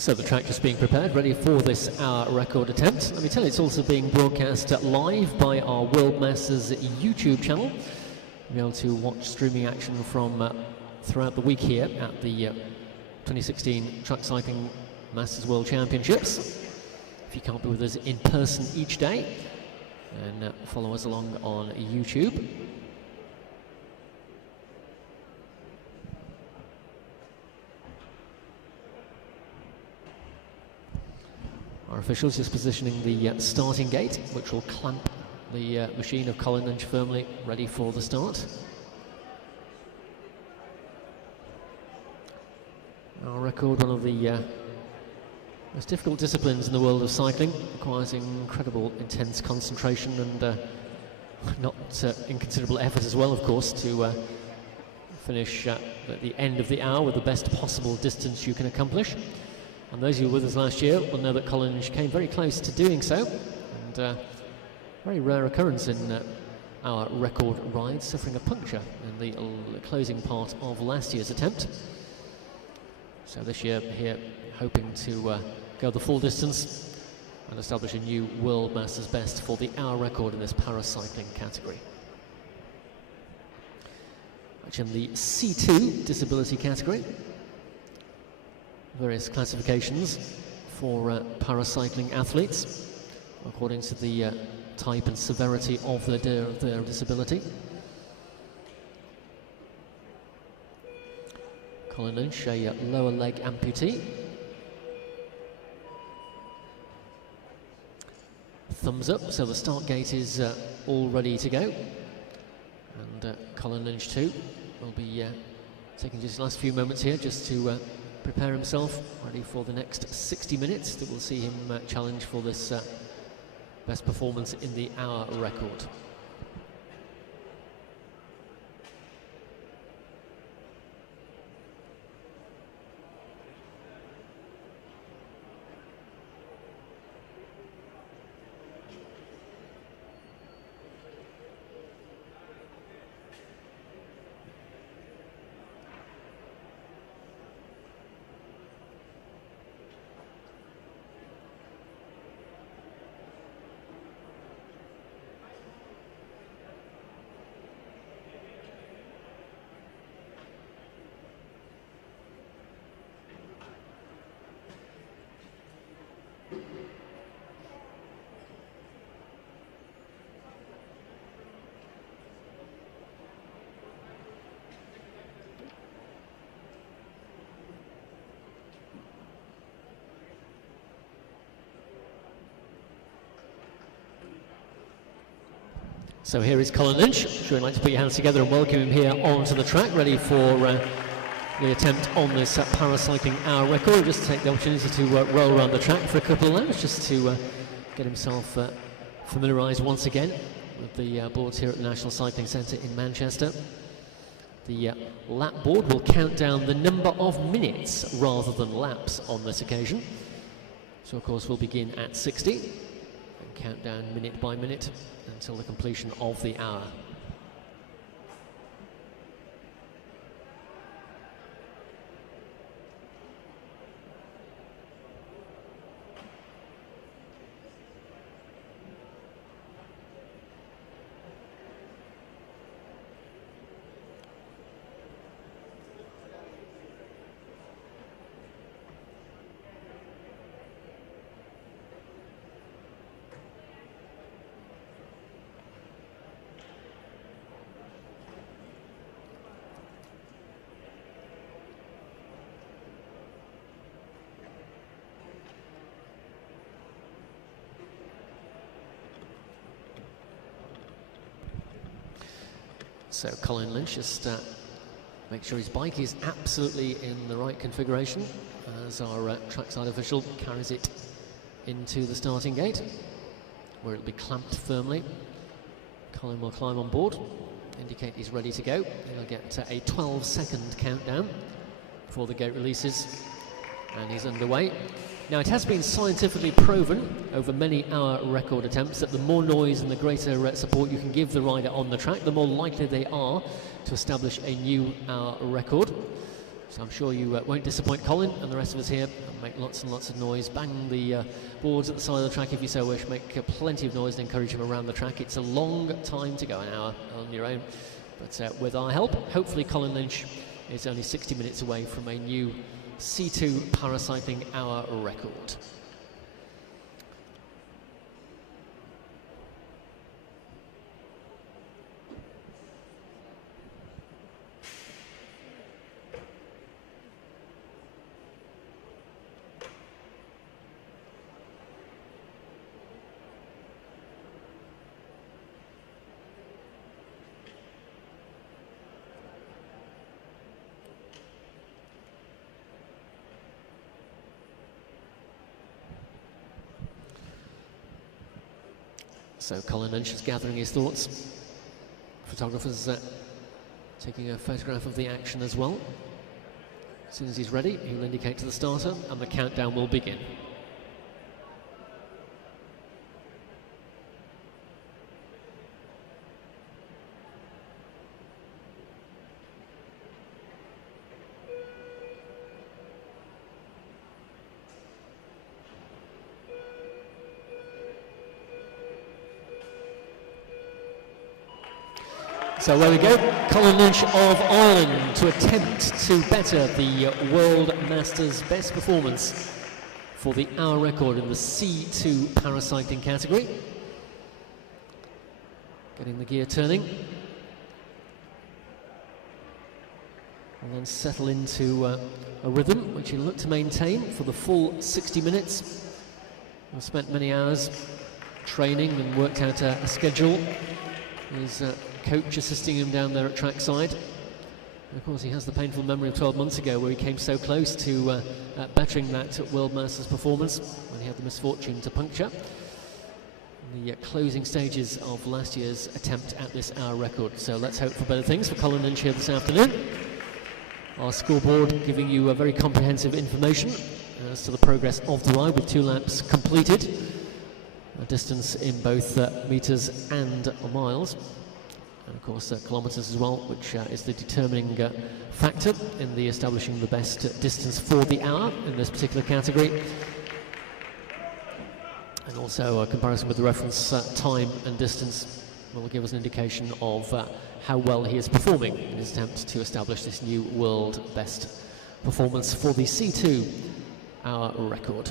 So the track just being prepared, ready for this hour record attempt. Let me tell you, it's also being broadcast live by our World Masters YouTube channel. You'll be able to watch streaming action from throughout the week here at the 2016 Track Cycling Masters World Championships. If you can't be with us in person each day, then follow us along on YouTube. Our officials just positioning the starting gate, which will clamp the machine of Colin Lynch firmly ready for the start. Our record, one of the most difficult disciplines in the world of cycling, requires incredible intense concentration and not inconsiderable effort as well, of course, to finish at the end of the hour with the best possible distance you can accomplish. And those of you with us last year will know that Colin Lynch came very close to doing so, and very rare occurrence in our record ride, suffering a puncture in the closing part of last year's attempt. So this year here hoping to go the full distance and establish a new World Masters best for the hour record in this paracycling category. Which in the C2 disability category, various classifications for paracycling athletes according to the type and severity of their disability. Colin Lynch, a lower leg amputee. Thumbs up, so the start gate is all ready to go. And Colin Lynch too will be taking just the last few moments here just to prepare himself, ready for the next 60 minutes that will see him challenge for this best performance in the hour record. So here is Colin Lynch. Sure, you'd like to put your hands together and welcome him here onto the track, ready for the attempt on this paracycling hour record. Just take the opportunity to roll around the track for a couple of laps, just to get himself familiarised once again with the boards here at the National Cycling Centre in Manchester. The lap board will count down the number of minutes rather than laps on this occasion. So of course we'll begin at 60 and count down minute by minute until the completion of the hour. So Colin Lynch just make sure his bike is absolutely in the right configuration as our trackside official carries it into the starting gate, where it'll be clamped firmly. Colin will climb on board, indicate he's ready to go. He'll get a 12-second countdown before the gate releases, and he's underway. Now, it has been scientifically proven over many hour record attempts that the more noise and the greater support you can give the rider on the track, the more likely they are to establish a new hour record. So I'm sure you won't disappoint Colin and the rest of us here, and make lots and lots of noise. Bang the boards at the side of the track if you so wish. Make plenty of noise and encourage him around the track. It's a long time to go, an hour on your own. But with our help, hopefully Colin Lynch is only 60 minutes away from a new C2 paracycling hour record. So Colin Lynch is gathering his thoughts. Photographers taking a photograph of the action as well. As soon as he's ready, he'll indicate to the starter and the countdown will begin. So there we go, Colin Lynch of Ireland to attempt to better the World Masters best performance for the hour record in the C2 paracycling category. Getting the gear turning. And then settle into a rhythm which he'll look to maintain for the full 60 minutes. I've spent many hours training and worked out a schedule. His coach assisting him down there at trackside. And of course he has the painful memory of 12 months ago where he came so close to bettering that World Masters performance when he had the misfortune to puncture in the closing stages of last year's attempt at this hour record. So let's hope for better things for Colin Lynch here this afternoon. Our scoreboard giving you a very comprehensive information as to the progress of the ride with 2 laps completed. A distance in both metres and miles, and of course kilometres as well, which is the determining factor in the establishing the best distance for the hour in this particular category, and also a comparison with the reference time and distance will give us an indication of how well he is performing in his attempt to establish this new world best performance for the C2 hour record.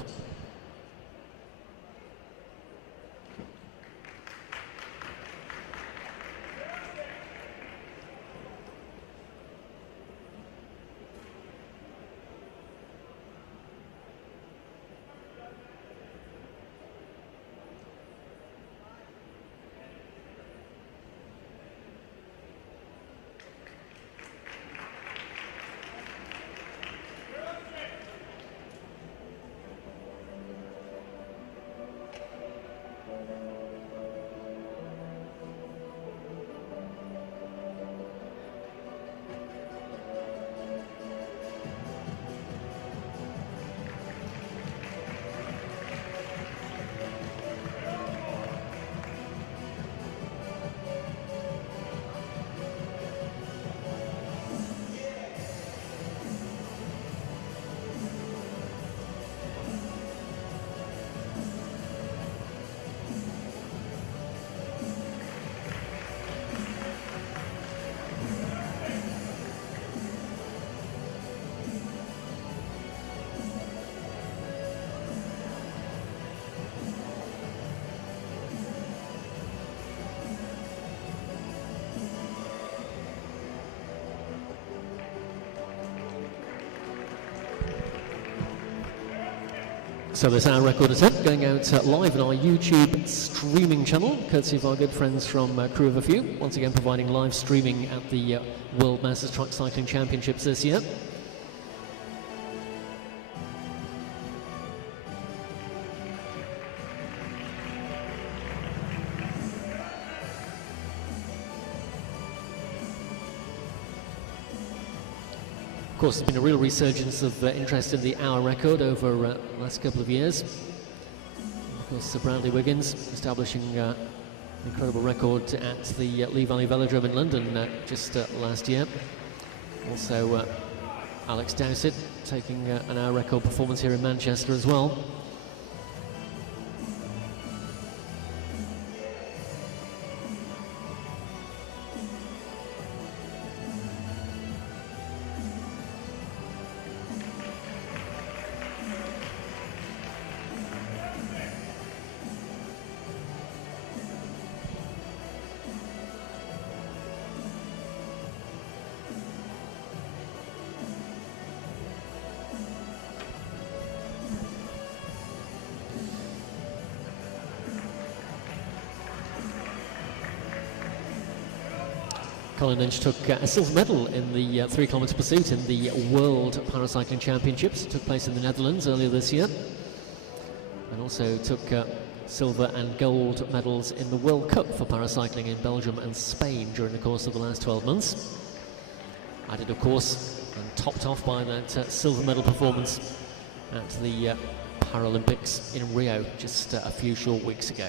So this hour record attempt going out live on our YouTube streaming channel, courtesy of our good friends from Crew of a Few, once again providing live streaming at the World Masters Truck Cycling Championships this year. Of course, there's been a real resurgence of interest in the hour record over the last couple of years. Of course, Bradley Wiggins establishing an incredible record at the Lee Valley Velodrome in London just last year. Also Alex Dowsett taking an hour record performance here in Manchester as well. Colin Lynch took a silver medal in the 3 kilometre pursuit in the World Paracycling Championships. It took place in the Netherlands earlier this year, and also took silver and gold medals in the World Cup for paracycling in Belgium and Spain during the course of the last 12 months. Added, of course, and topped off by that silver medal performance at the Paralympics in Rio just a few short weeks ago.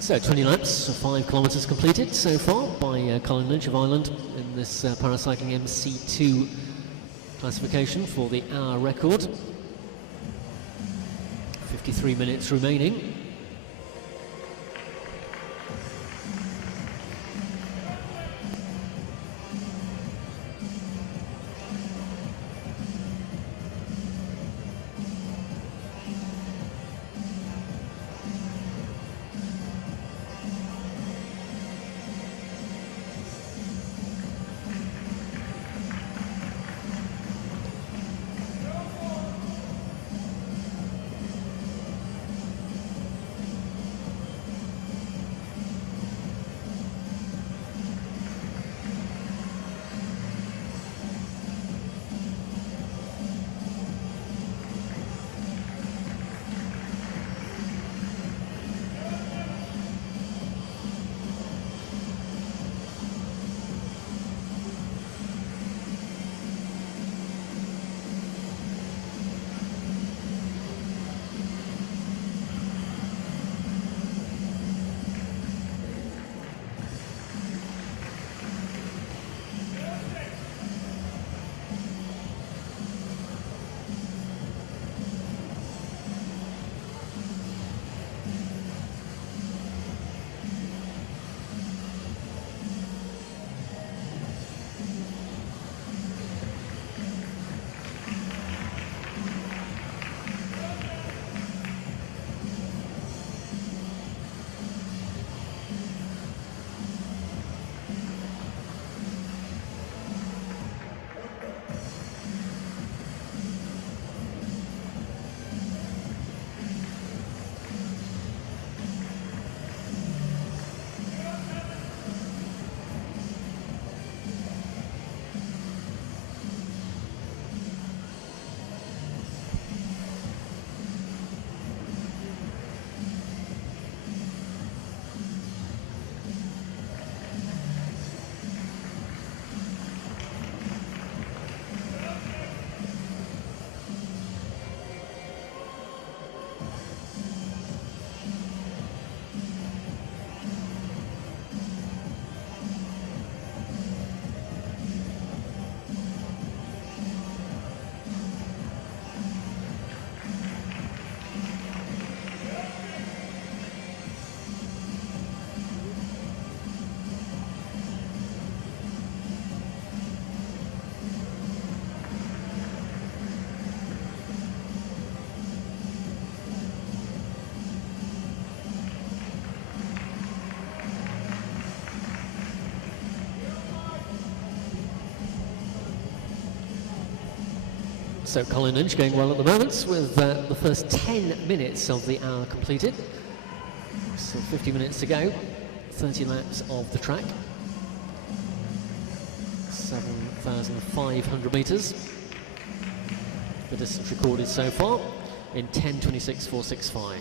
So 20 laps, 5 kilometres completed so far by Colin Lynch of Ireland in this paracycling MC2 classification for the hour record. 53 minutes remaining. So Colin Lynch going well at the moment with the first 10 minutes of the hour completed. So 50 minutes to go, 30 laps of the track. 7,500 metres. The distance recorded so far in 10:26.465.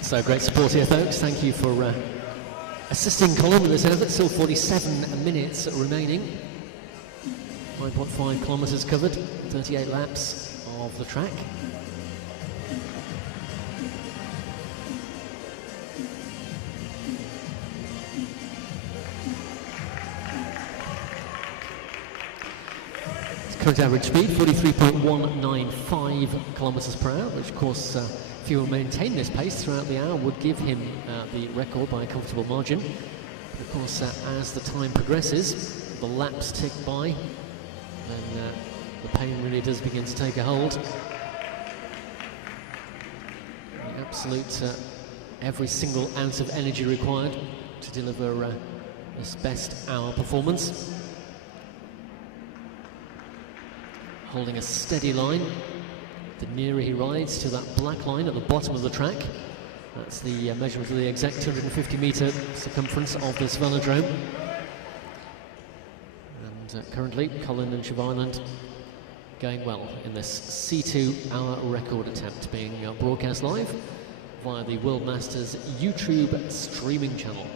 So great support here, folks. Thank you for assisting Colin with this effort. Still 47 minutes remaining. 9.5 kilometres covered, 38 laps of the track. Current average speed 43.195 kilometres per hour, which of course if he will maintain this pace throughout the hour would give him the record by a comfortable margin. But of course as the time progresses, the laps tick by, then the pain really does begin to take a hold. The absolute every single ounce of energy required to deliver this best hour performance. Holding a steady line, the nearer he rides to that black line at the bottom of the track. That's the measurement of the exact 250-metre circumference of this velodrome. And currently, Colin Lynch of Ireland going well in this C2 hour record attempt, being broadcast live via the World Masters YouTube streaming channel.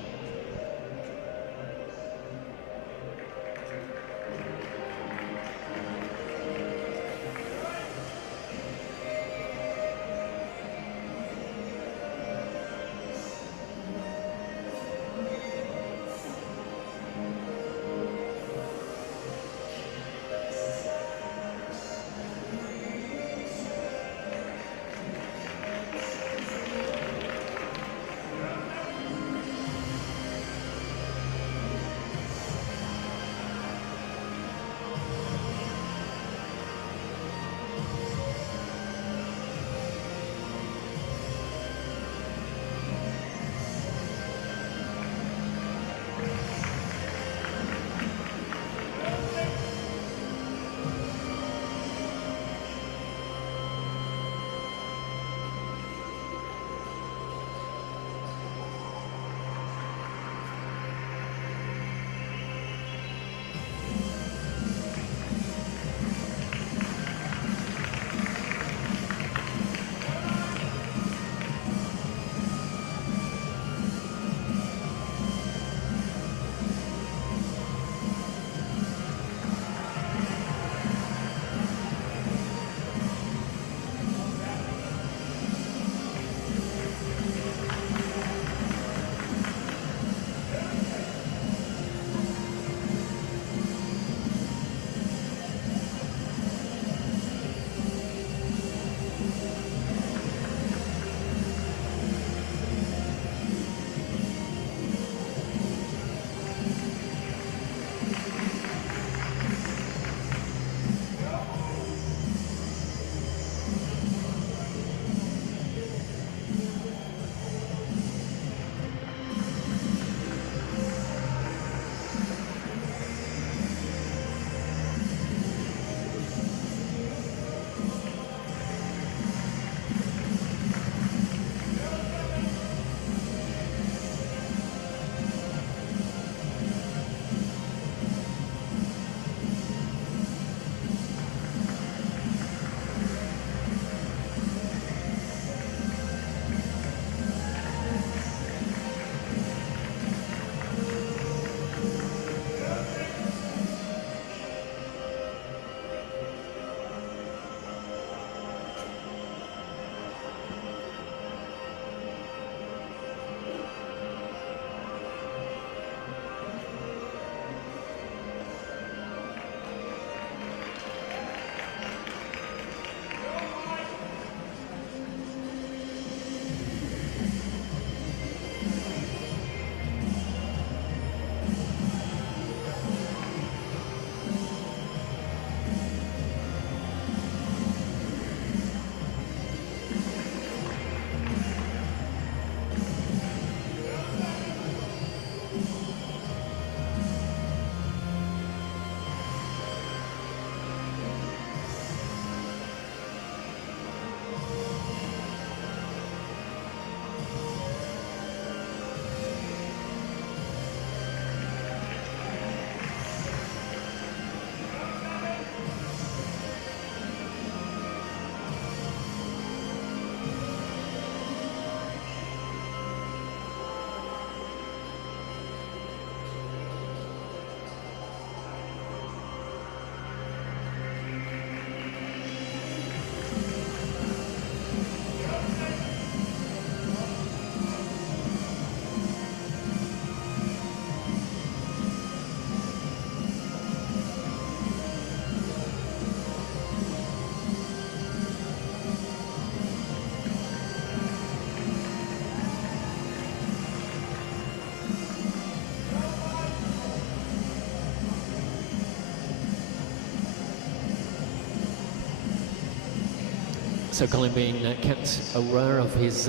So Colin being kept aware of his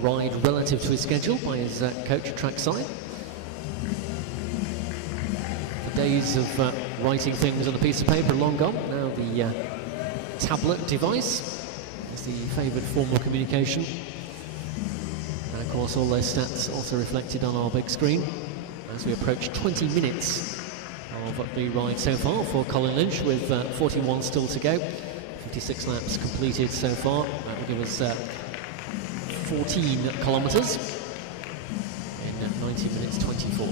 ride relative to his schedule by his coach at trackside. The days of writing things on a piece of paper are long gone. Now the tablet device is the favoured form of communication. And of course all those stats also reflected on our big screen as we approach 20 minutes of the ride so far for Colin Lynch, with 41 still to go. 56 laps completed so far. That will give us 14 kilometres in 90 minutes 24.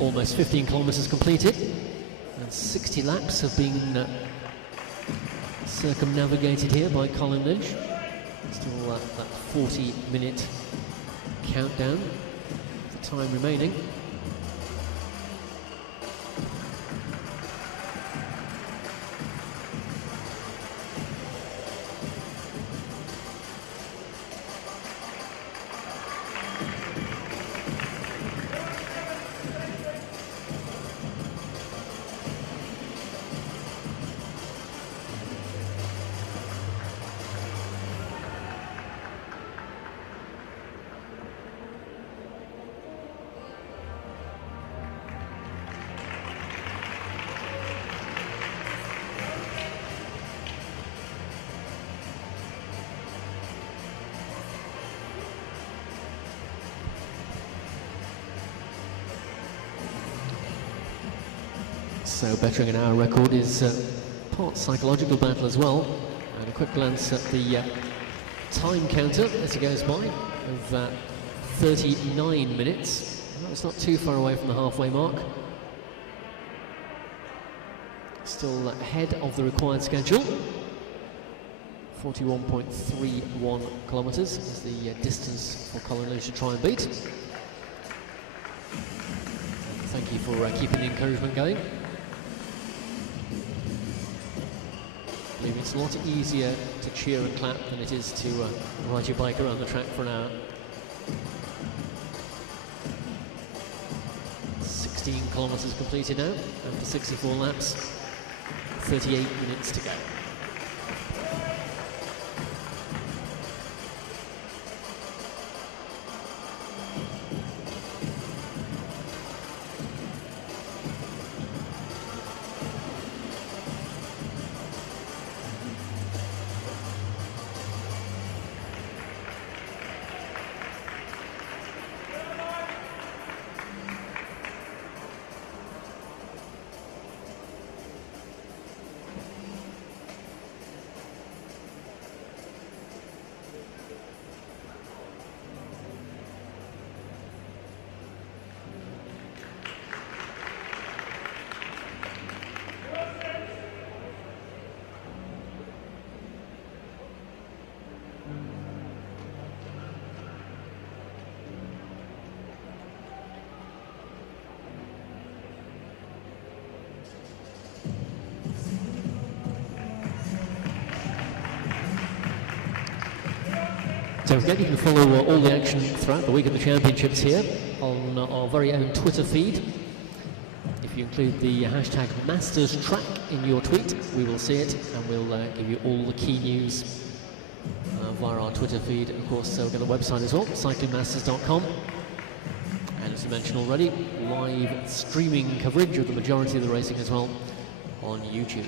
Almost 15 kilometres completed, and 60 laps have been circumnavigated here by Colin Lynch. Still that 40-minute countdown, the time remaining. So bettering an hour record is part psychological battle as well. And a quick glance at the time counter as it goes by of 39 minutes. That's not too far away from the halfway mark. Still ahead of the required schedule. 41.31 kilometres is the distance for Colin Lynch to try and beat. Thank you for keeping the encouragement going. I believe it's a lot easier to cheer and clap than it is to ride your bike around the track for an hour. 16 kilometres completed now, after 64 laps, 38 minutes to go. Don't forget, you can follow all the action throughout the week of the championships here on our very own Twitter feed. If you include the hashtag MastersTrack in your tweet, we will see it and we'll give you all the key news via our Twitter feed. Of course, we've got a website as well, cyclingmasters.com. And as I mentioned already, live streaming coverage of the majority of the racing as well on YouTube.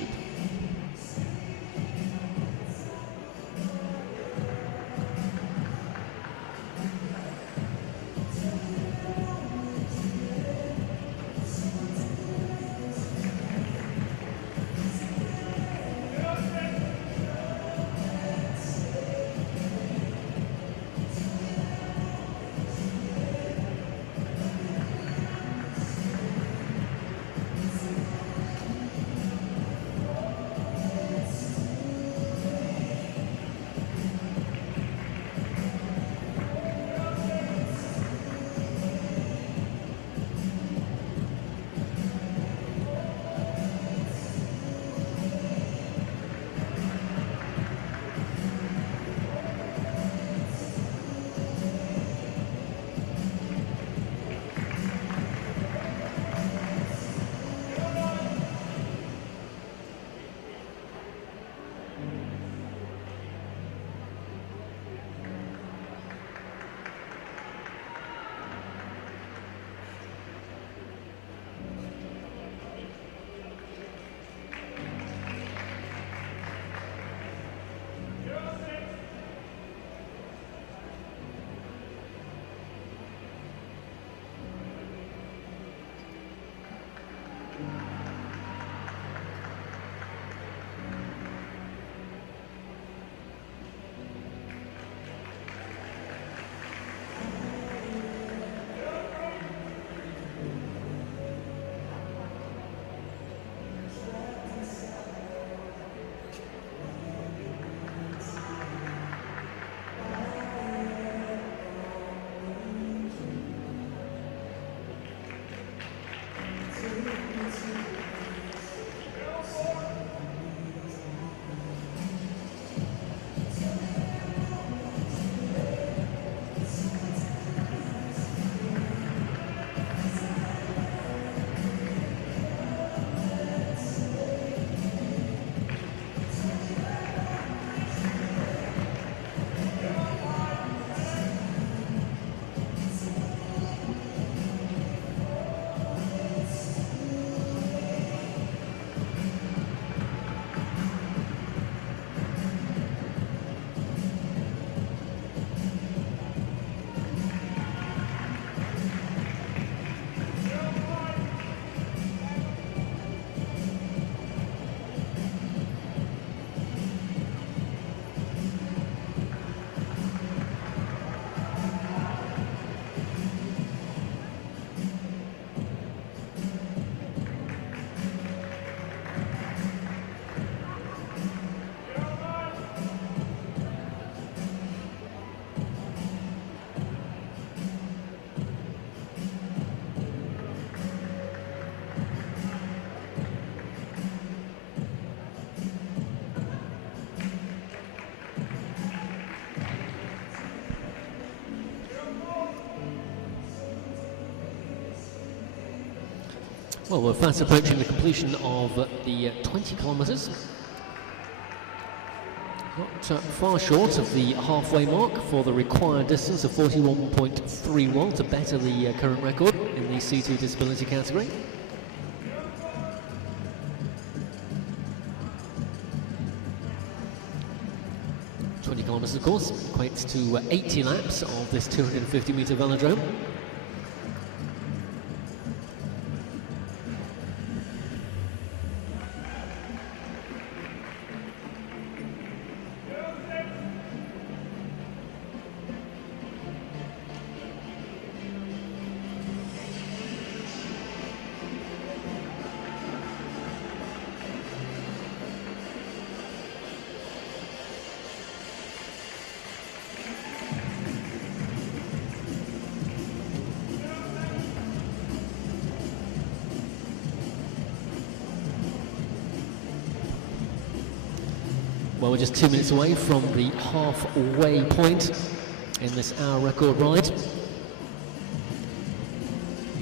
Well, we're fast approaching the completion of the 20 kilometres. Not far short of the halfway mark for the required distance of 41.31 to better the current record in the C2 disability category. Kilometres, of course, equates to 80 laps of this 250-metre velodrome. Well, we're just 2 minutes away from the halfway point in this hour record ride.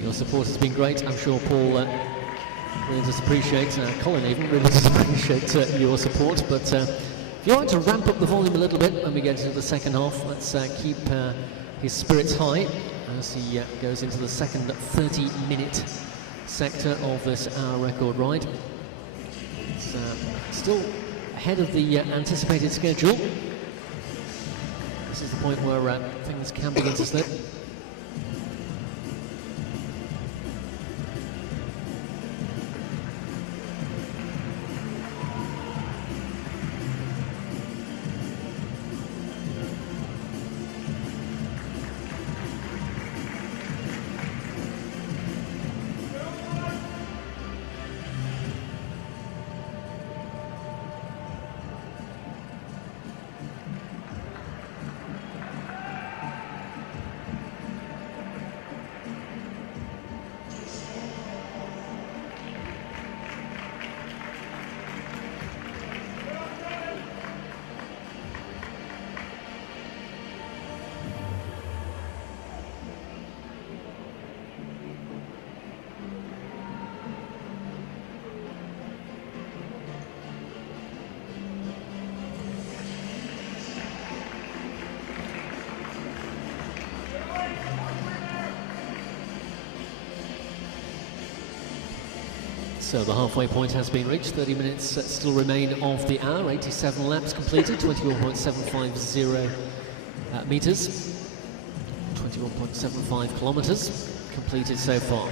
Your support has been great. I'm sure Paul really does appreciate, Colin even really does appreciate your support, but if If you want to ramp up the volume a little bit when we get into the second half, let's keep his spirits high as he goes into the second 30-minute sector of this hour record ride. It's still ahead of the anticipated schedule. This is the point where things can begin to slip. So the halfway point has been reached, 30 minutes still remain of the hour, 87 laps completed, 21.750 metres, 21.75 kilometres completed so far.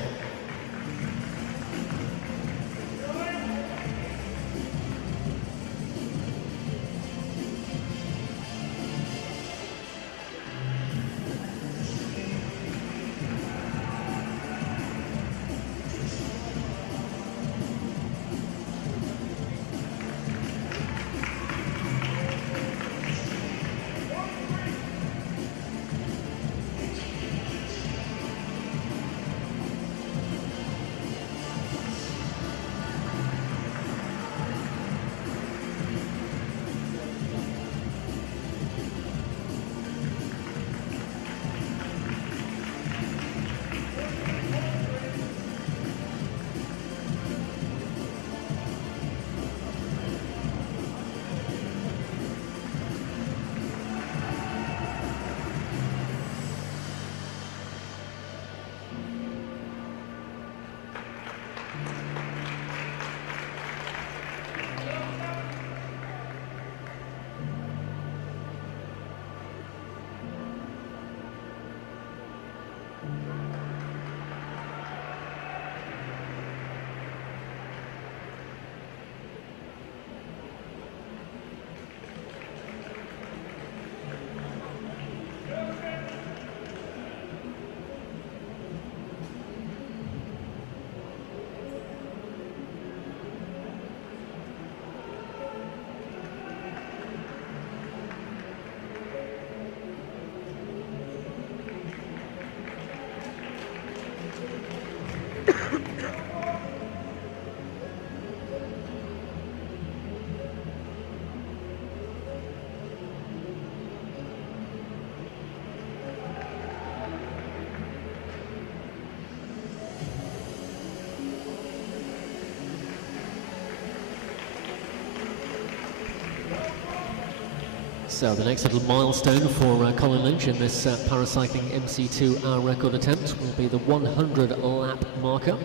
So the next little milestone for Colin Lynch in this paracycling MC2 hour record attempt will be the 100 lap marker.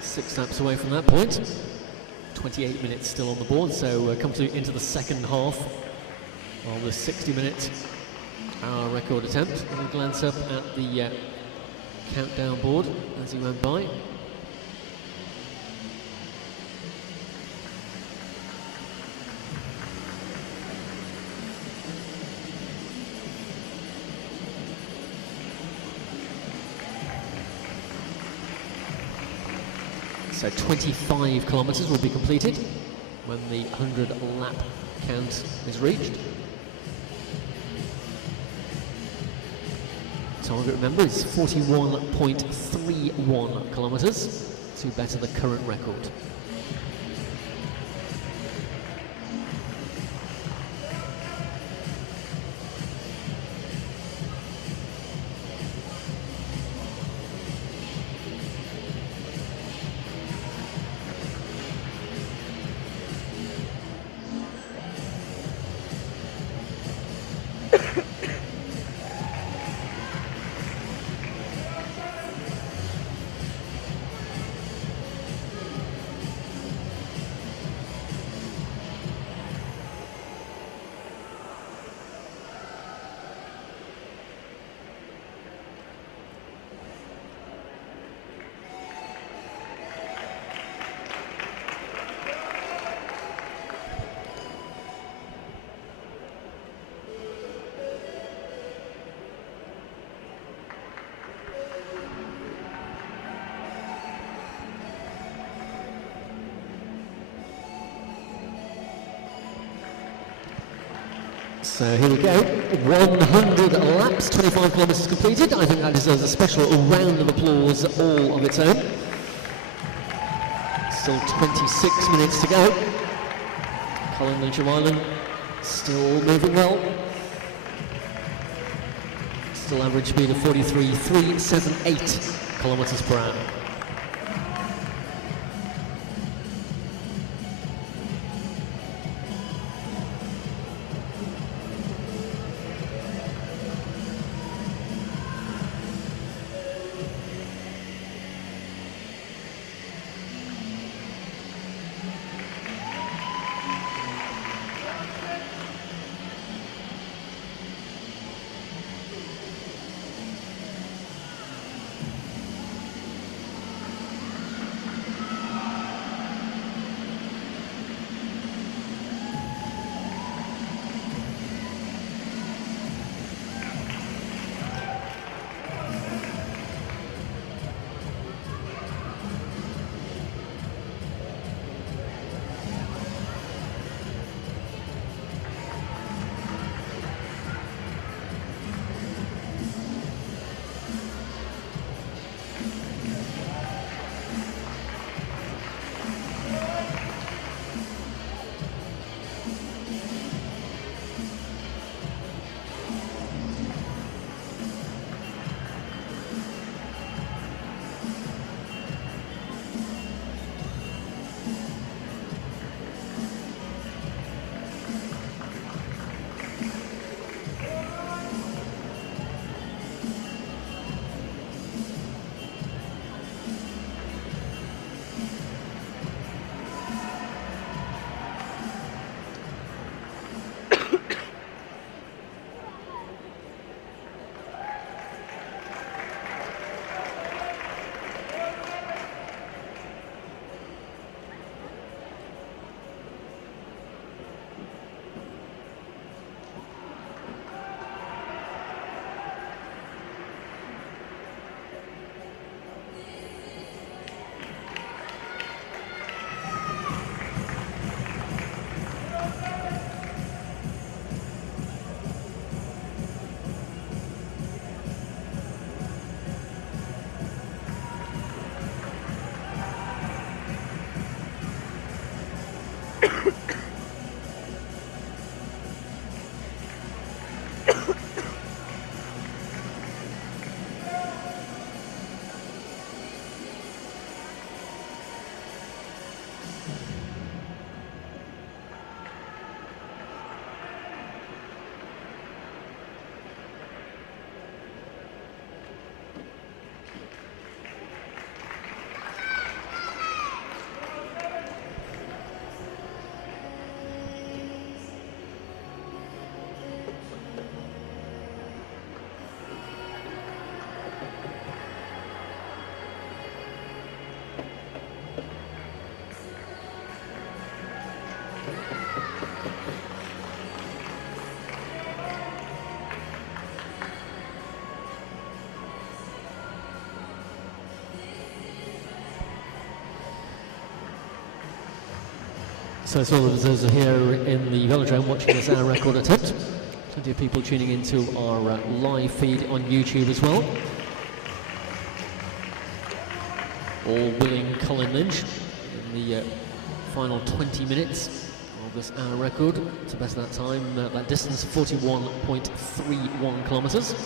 6 laps away from that point. 28 minutes still on the board, so come into the second half of the 60-minute hour record attempt. We'll glance up at the countdown board as he went by. So 25 kilometres will be completed when the 100 lap count is reached. Target, remember, is 41.31 kilometres to better the current record. So here we go, 100 laps, 25 kilometres completed. I think that deserves a special round of applause all of its own. Still 26 minutes to go. Colin Lynch of Ireland still moving well. Still average speed of 43,378 kilometres per hour. So it's all of those are here in the velodrome watching this hour record attempt. Plenty of people tuning into our live feed on YouTube as well. All willing Colin Lynch in the final 20 minutes of this hour record. To best that time, that distance 41.31 kilometres.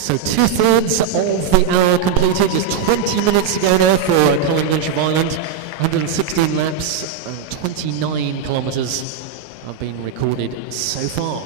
So 2/3 of the hour completed, just 20 minutes to go now for Colin Lynch of Ireland. 116 laps and 29 kilometres have been recorded so far.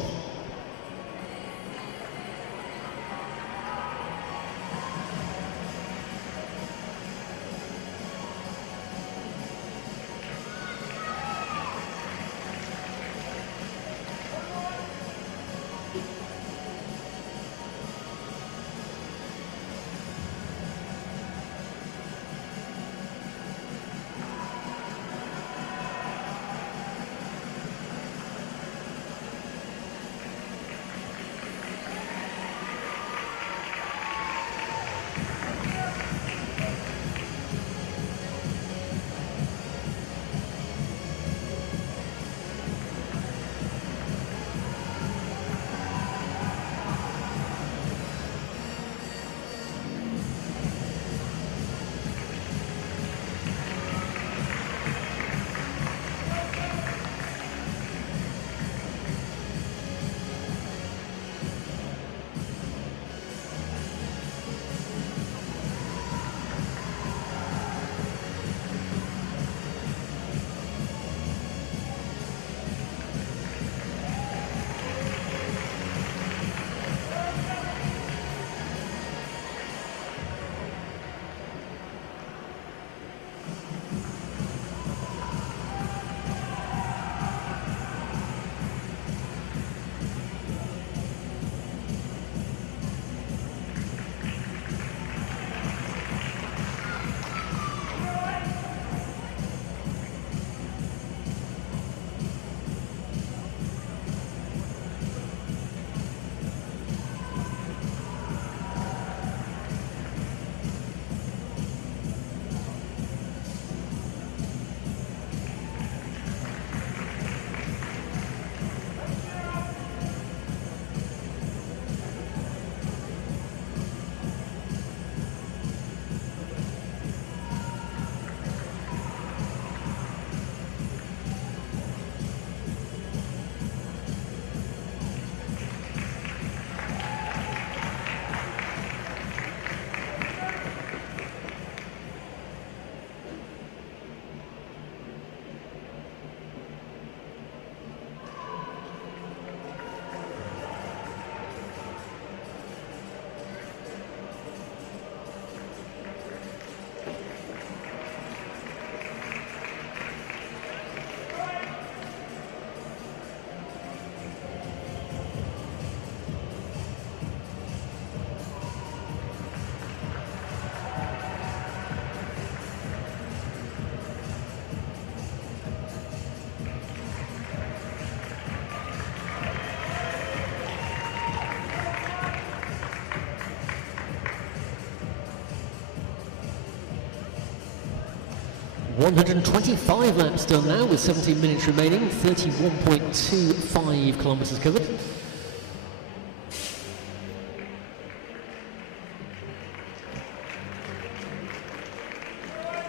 $125 laps done now with 17 minutes remaining, 31.25 kilometres covered.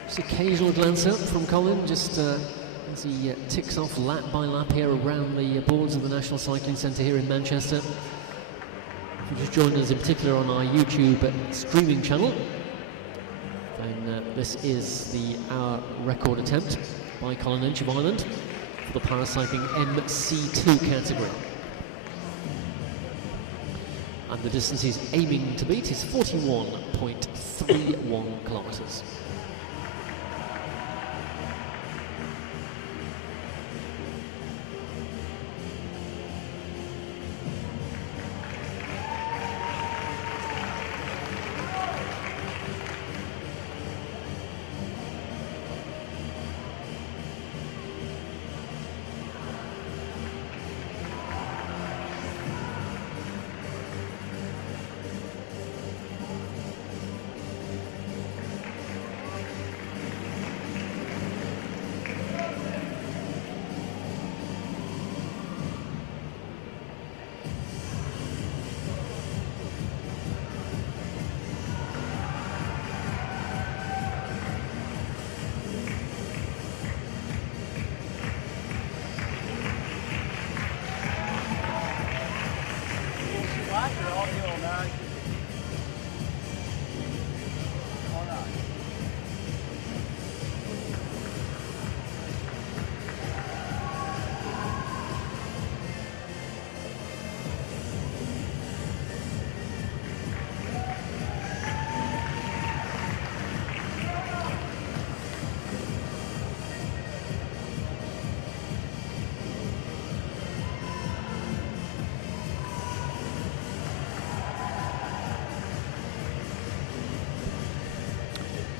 Just occasional glance up from Colin, just as he ticks off lap by lap here around the boards of the National Cycling Centre here in Manchester. If you just joined us in particular on our YouTube streaming channel, then this is the hour record attempt by Colin Lynch of Ireland for the paracycling MC2 category. And the distance he's aiming to beat is 41.31 kilometres.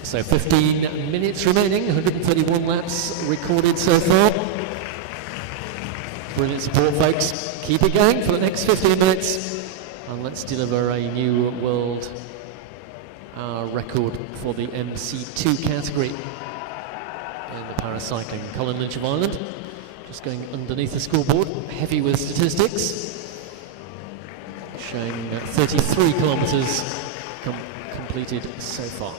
So 15 minutes remaining, 131 laps recorded so far. Brilliant support, folks. Keep it going for the next 15 minutes, and let's deliver a new world record for the MC2 category in the paracycling. Colin Lynch of Ireland, just going underneath the scoreboard, heavy with statistics, showing 33 kilometres completed so far.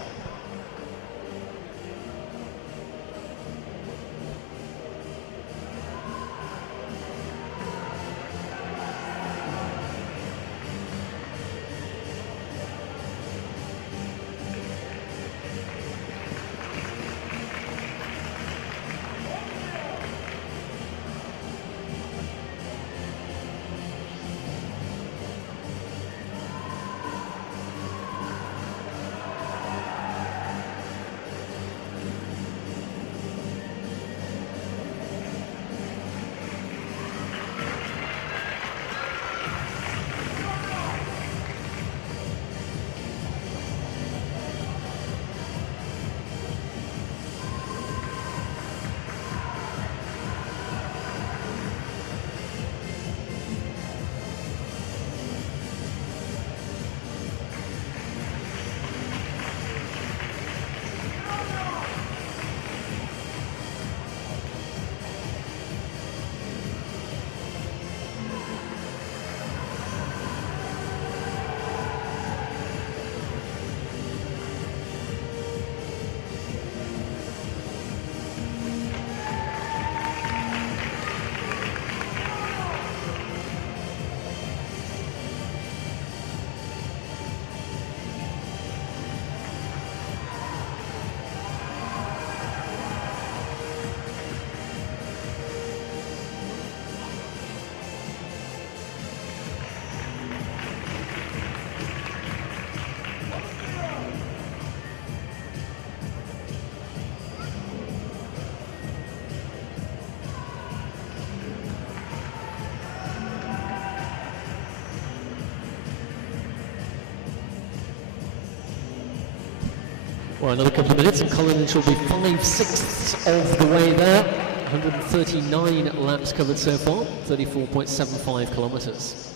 Well, another couple of minutes and Colin Lynch will be 5/6 of the way there. 139 laps covered so far, 34.75 kilometres.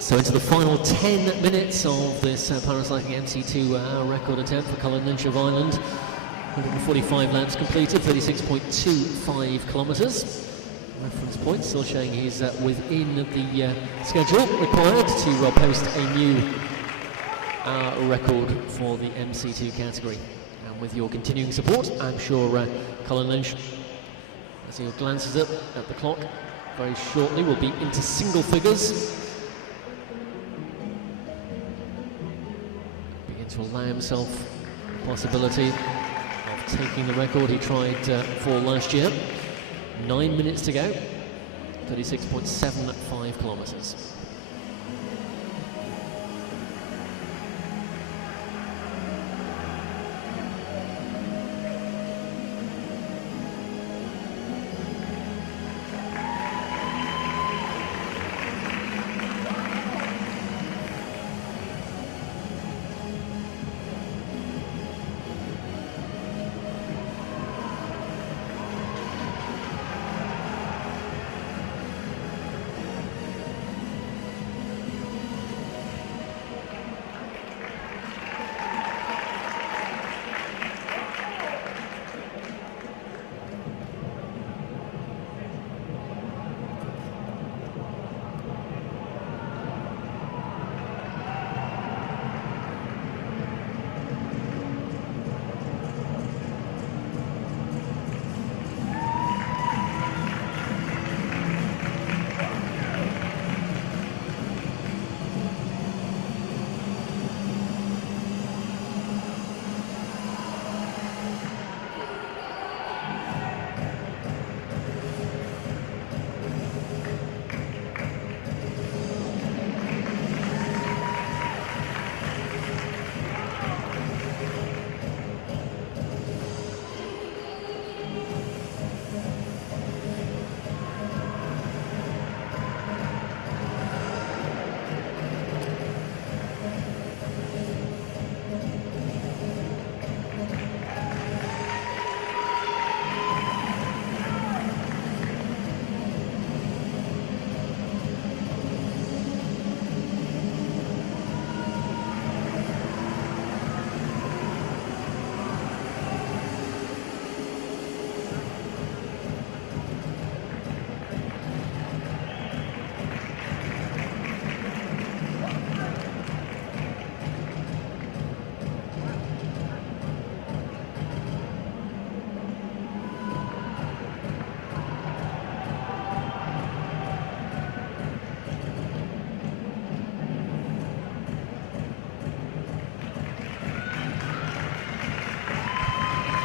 So into the final 10 minutes of this paracycling MC2 record attempt for Colin Lynch of Ireland. 145 laps completed, 36.25 kilometres. reference points, still showing he's within the schedule required to post a new record for the MC2 category. And with your continuing support, I'm sure Colin Lynch, as he glances up at the clock, very shortly will be into single figures. Begin to allow himself the possibility of taking the record he tried for last year. 9 minutes to go, 36.75 kilometers.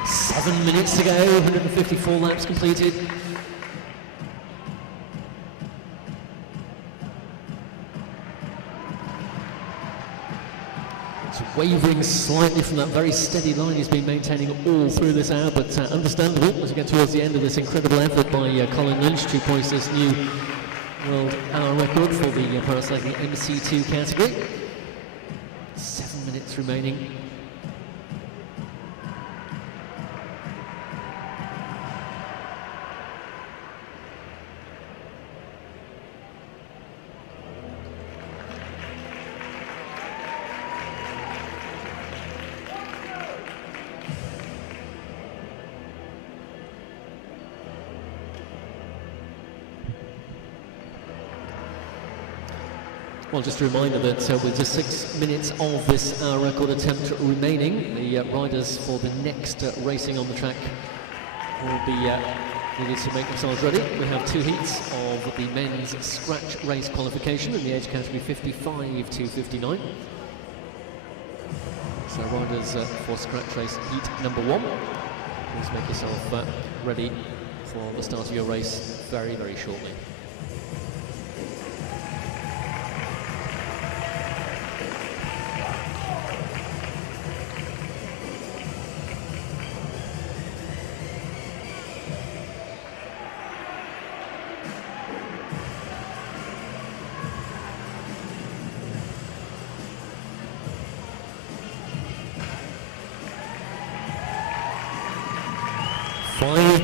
Seven minutes to go, 154 laps completed. It's wavering slightly from that very steady line he's been maintaining all through this hour, but understandable as we get towards the end of this incredible effort by Colin Lynch to post this new world hour record for the ParaCycling MC2 category. 7 minutes remaining. Well, just a reminder that with just 6 minutes of this record attempt remaining, the riders for the next racing on the track will be needed to make themselves ready. We have 2 heats of the men's scratch race qualification in the age category 55 to 59. So riders for scratch race heat number 1, please make yourself ready for the start of your race very, very shortly.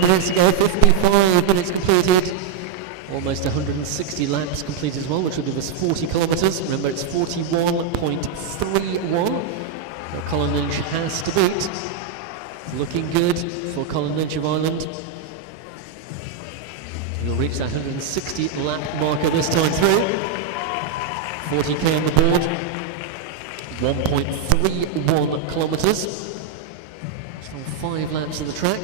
Minutes to go, 55 minutes completed, almost 160 laps completed as well, which will give us 40 kilometres. Remember, it's 41.31 that Colin Lynch has to beat. Looking good for Colin Lynch of Ireland. He'll reach that 160 lap marker this time through. 40k on the board, 1.31 kilometres. Still 5 laps of the track,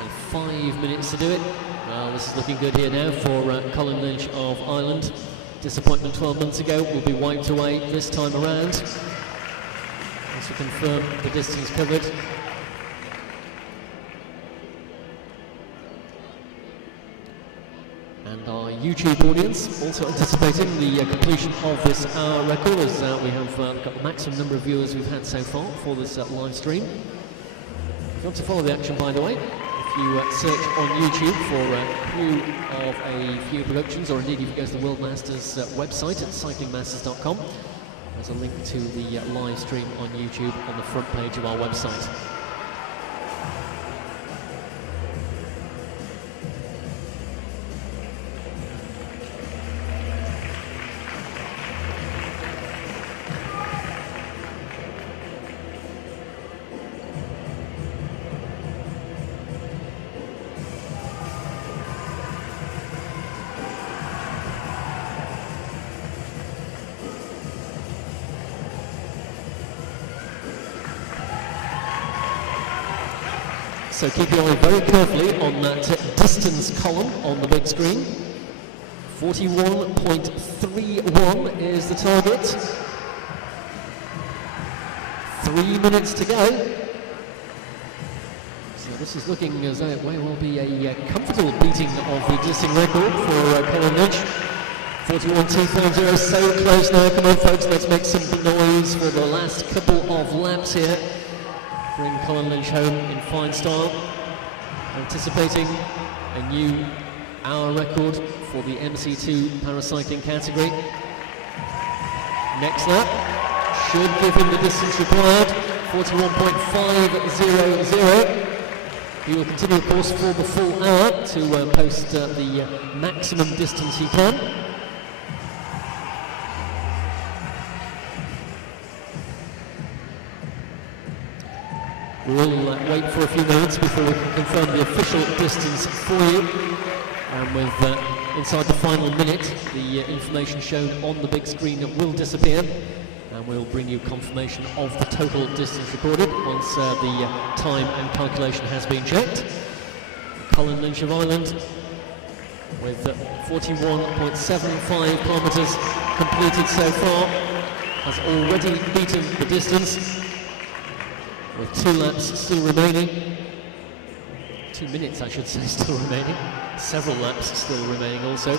and 5 minutes to do it. Well, this is looking good here now for Colin Lynch of Ireland. Disappointment 12 months ago will be wiped away this time around. Once we confirm the distance covered. And our YouTube audience also anticipating the completion of this hour record, as we have got the maximum number of viewers we've had so far for this live stream. If you want to follow the action, by the way, if you search on YouTube for Crew of a Few Productions, or indeed if you go to the World Masters website at cyclingmasters.com, there's a link to the live stream on YouTube on the front page of our website. So keep your eye very carefully on that distance column on the big screen. 41.31 is the target. 3 minutes to go. So this is looking as though it may well be a comfortable beating of the existing record for Colin Lynch. 41.250, so close now. Come on folks, let's make some noise for the last couple of laps here. Bring Colin Lynch home in fine style. Anticipating a new hour record for the MC2 paracycling category. Next lap should give him the distance required, 41.500. He will continue, of course, for the full hour to post the maximum distance he can. We will wait for a few minutes before we can confirm the official distance for you. And with inside the final minute, the information shown on the big screen will disappear, and we'll bring you confirmation of the total distance recorded once the time and calculation has been checked. Colin Lynch of Ireland with 41.75 kilometres completed so far has already beaten the distance, with 2 laps still remaining. 2 minutes, I should say, still remaining. Several laps still remaining also.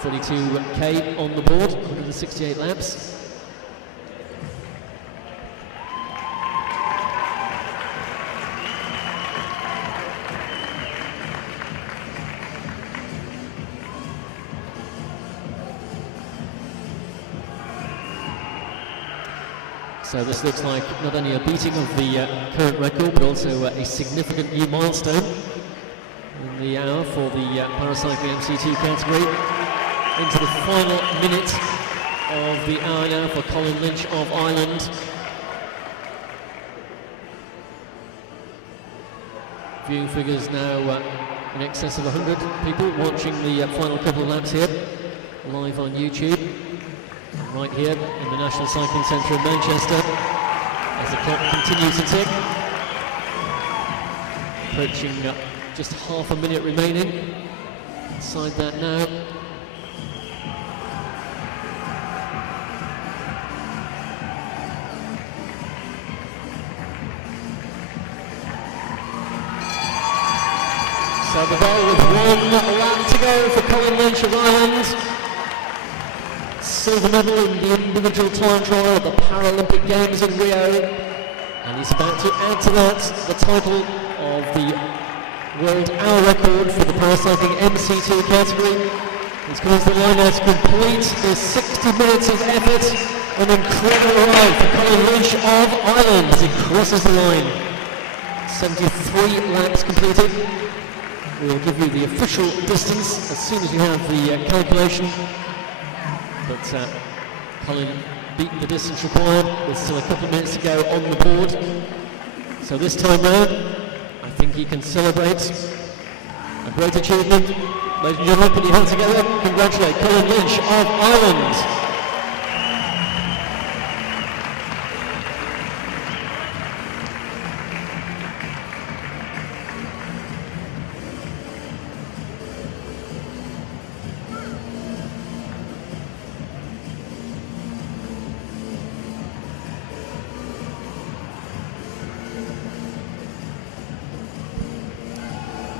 42k on the board, 168 laps. So this looks like not only a beating of the current record, but also a significant new milestone in the hour for the paracycling MC2 category. Into the final minute of the hour now for Colin Lynch of Ireland. Viewing figures now in excess of 100 people watching the final couple of laps here, live on YouTube. Right here in the National Cycling Centre in Manchester, as the clock continues to tick. Approaching just half a minute remaining. Inside that now. So the ball with 1 lap to go for Colin Lynch of Ireland. Silver medal in the individual time trial at the Paralympic Games in Rio, and he's about to add to that the title of the world hour record for the paracycling MC2 category. He's coming to the line now to complete his 60 minutes of effort. An incredible ride for Colin Lynch of Ireland as he crosses the line. 73 laps completed. We will give you the official distance as soon as you have the calculation. But Colin beat the distance required with still a couple of minutes to go on the board. So this time round, I think he can celebrate A great achievement. Ladies and gentlemen, put your hands together. Congratulate Colin Lynch of Ireland.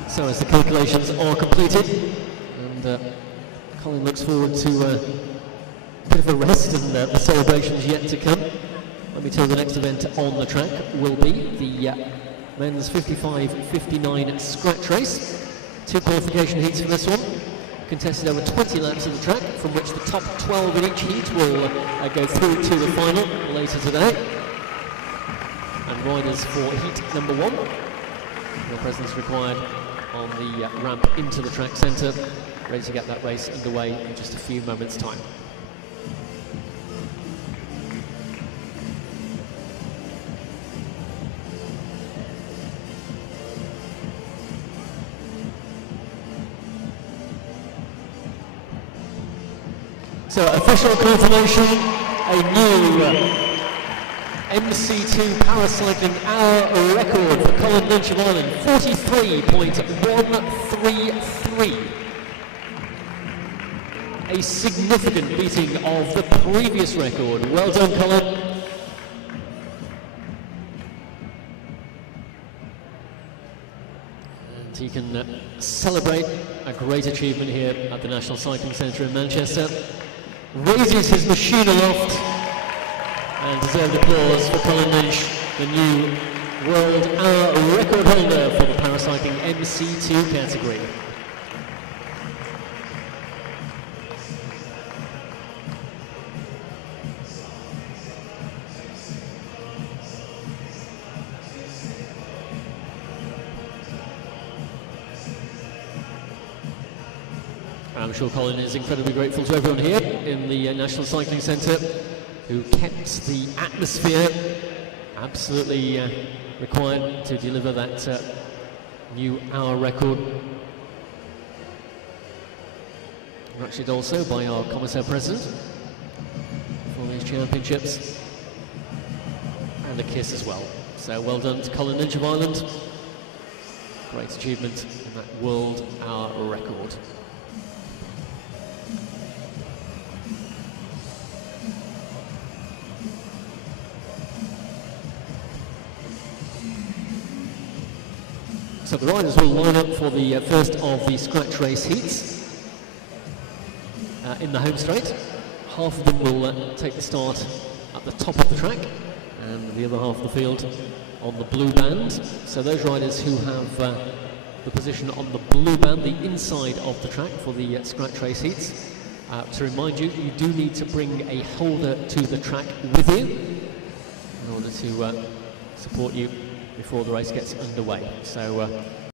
So as the calculations are completed, and Colin looks forward to a bit of a rest and the celebrations yet to come. Let me tell you the next event on the track will be the men's 55-59 scratch race. 2 qualification heats for this one, contested over 20 laps of the track, from which the top 12 in each heat will go through to the final later today. And riders for heat number 1, your presence required on the ramp into the track centre, ready to get that race underway in just a few moments' time. So, official confirmation, a new MC2 paracycling hour record for Colin Lynch of Ireland, 43.133. A significant beating of the previous record. Well done, Colin. And he can celebrate a great achievement here at the National Cycling Centre in Manchester. Raises his machine aloft. And deserved applause for Colin Lynch, the new world hour record holder for the paracycling MC2 category. I'm sure Colin is incredibly grateful to everyone here in the National Cycling Centre, who kept the atmosphere absolutely required to deliver that new hour record. Nurtured also by our Commissaire President for these championships, and a kiss as well. So well done to Colin Lynch of Ireland. Great achievement in that world hour record. So the riders will line up for the first of the scratch race heats in the home straight. Half of them will take the start at the top of the track, and the other half of the field on the blue band. So those riders who have the position on the blue band, the inside of the track for the scratch race heats, to remind you, you do need to bring a holder to the track with you in order to support you before the race gets underway. So